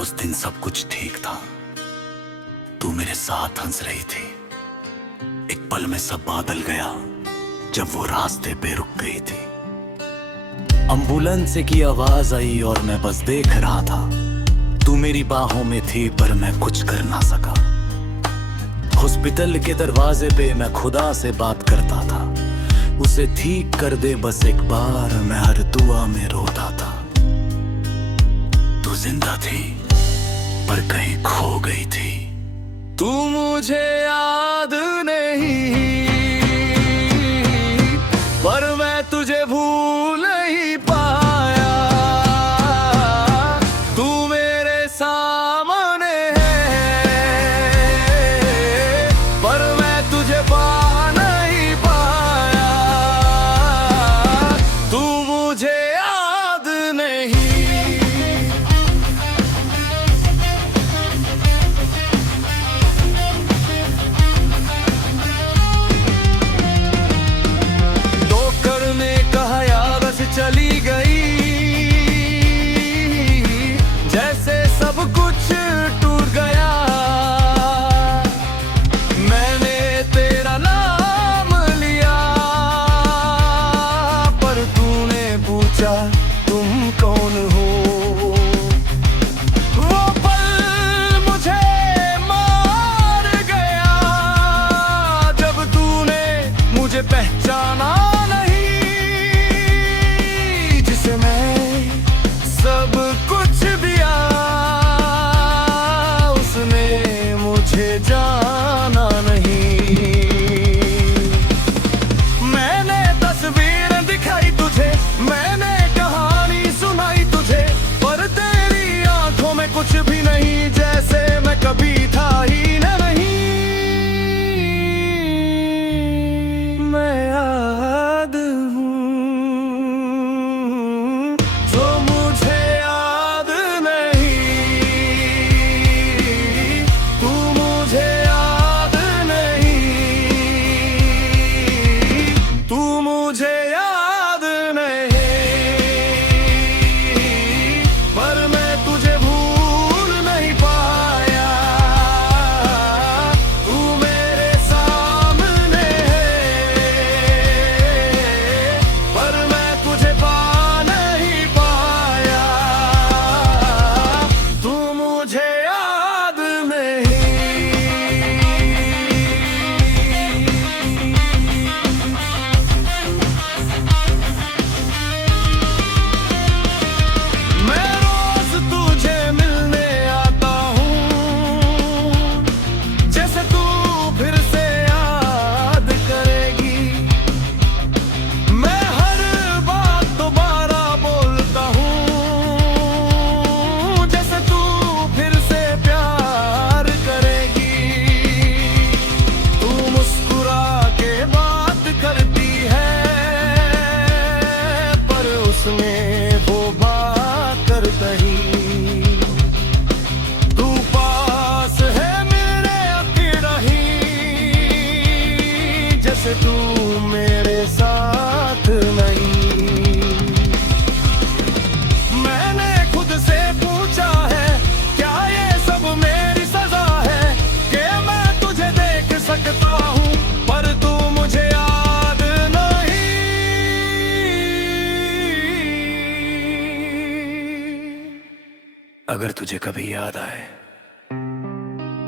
उस दिन सब कुछ ठीक था। तू मेरे साथ हंस रही थी। एक पल में सब बादल गया जब वो रास्ते पे रुक गई थी। एम्बुलेंस की आवाज आई और मैं बस देख रहा था। तू मेरी बाहों में थी पर मैं कुछ कर ना सका। हॉस्पिटल के दरवाजे पे मैं खुदा से बात करता था, उसे ठीक कर दे बस एक बार, मैं हर दुआ में रोता था। तू जिंदा थी पर कहीं खो गई थी। तू मुझे याद नहीं पर मैं तुझे भूल नहीं पाया। तू मेरे सामने है पर मैं तुझे पा नहीं पाया। तू मुझे याद नहीं। चली गई जैसे सब कुछ टूट गया। मैंने तेरा नाम लिया पर तूने पूछा तुम कौन हो। वो पल मुझे मार गया जब तूने मुझे पहचाना नहीं। सब कुछ दिया उसने मुझे जाना नहीं। मैंने तस्वीर दिखाई तुझे, मैंने कहानी सुनाई तुझे, पर तेरी आंखों में कुछ भी नहीं, जैसे मैं कभी था ही नहीं। मैं याद हूँ वो बात कर रही। तू पास है मेरे अकेला ही जैसे तू मेरे साथ नहीं। मैंने खुद से पूछा है क्या ये सब मेरी सजा है कि मैं तुझे देख सकता हूँ पर तू मुझे याद नहीं। अगर तुझे कभी याद आए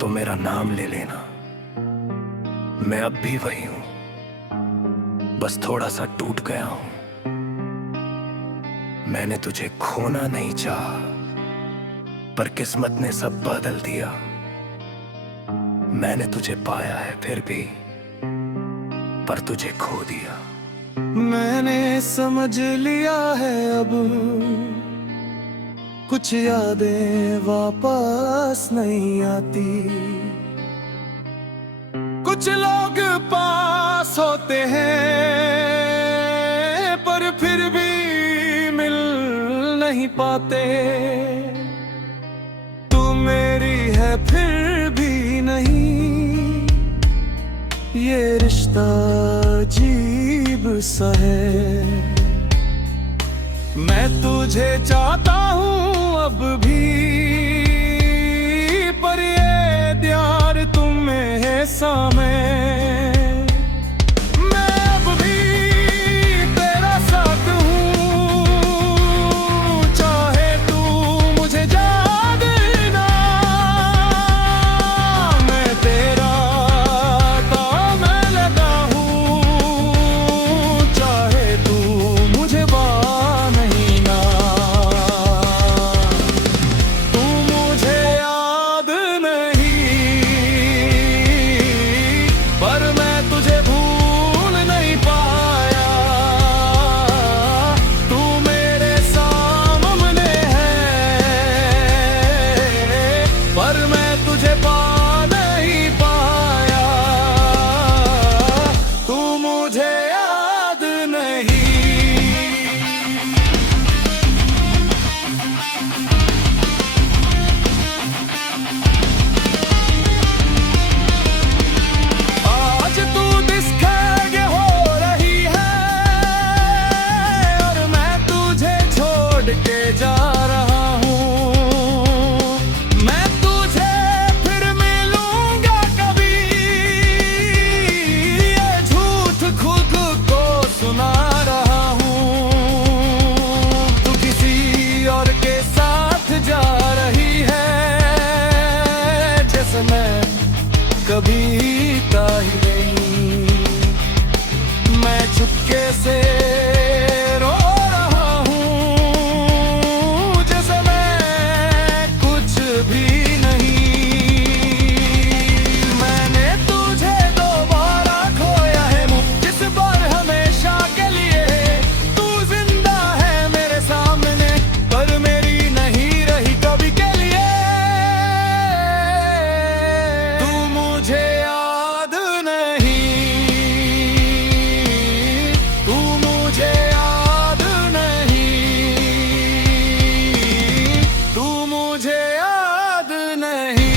तो मेरा नाम ले लेना। मैं अब भी वही हूं, बस थोड़ा सा टूट गया हूं। मैंने तुझे खोना नहीं चाहा पर किस्मत ने सब बदल दिया। मैंने तुझे पाया है फिर भी पर तुझे खो दिया। मैंने समझ लिया है अब कुछ यादें वापस नहीं आती। कुछ लोग पास होते हैं पर फिर भी मिल नहीं पाते। तू मेरी है फिर भी नहीं, ये रिश्ता अजीब सा है। मैं तुझे चाहता हूँ अब भी समय मैं अब भी तेरा साथ हूँ, चाहे तू मुझे जा देना, मैं तेरा ताव मैं लगा हूँ, चाहे तू मुझे नहीं ना। तू मुझे याद नहीं, पर मैं तुझे भूल नहीं पाया। तू मेरे सामने है, पर मैं तुझे पा नहीं पाया। तू मुझे याद नहीं। आज तू निष्ठेय हो रही है और मैं तुझे छोड़ के जा रहा हूँ। मैं तुझे फिर मिलूंगा कभी, ये झूठ खुद को सुना रहा हूँ। तू किसी और के साथ जा रही है, जैसे मैं कभी था ही नहीं। मैं चुपके से रो रहा हूँ, जैसे मैं कुछ भी नहीं। मैंने तुझे दोबारा खोया है, जिस बार हमेशा के लिए। तू जिंदा है मेरे सामने, पर मेरी नहीं रही कभी के लिए। तू मुझे याद नहीं, तू मुझे याद नहीं, तू मुझे याद नहीं।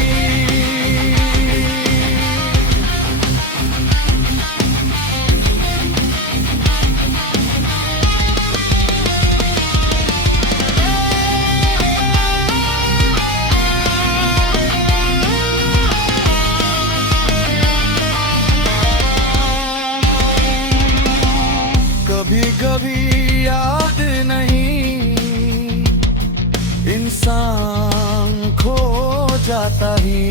कभी कभी याद नहीं, इंसान खो जाता ही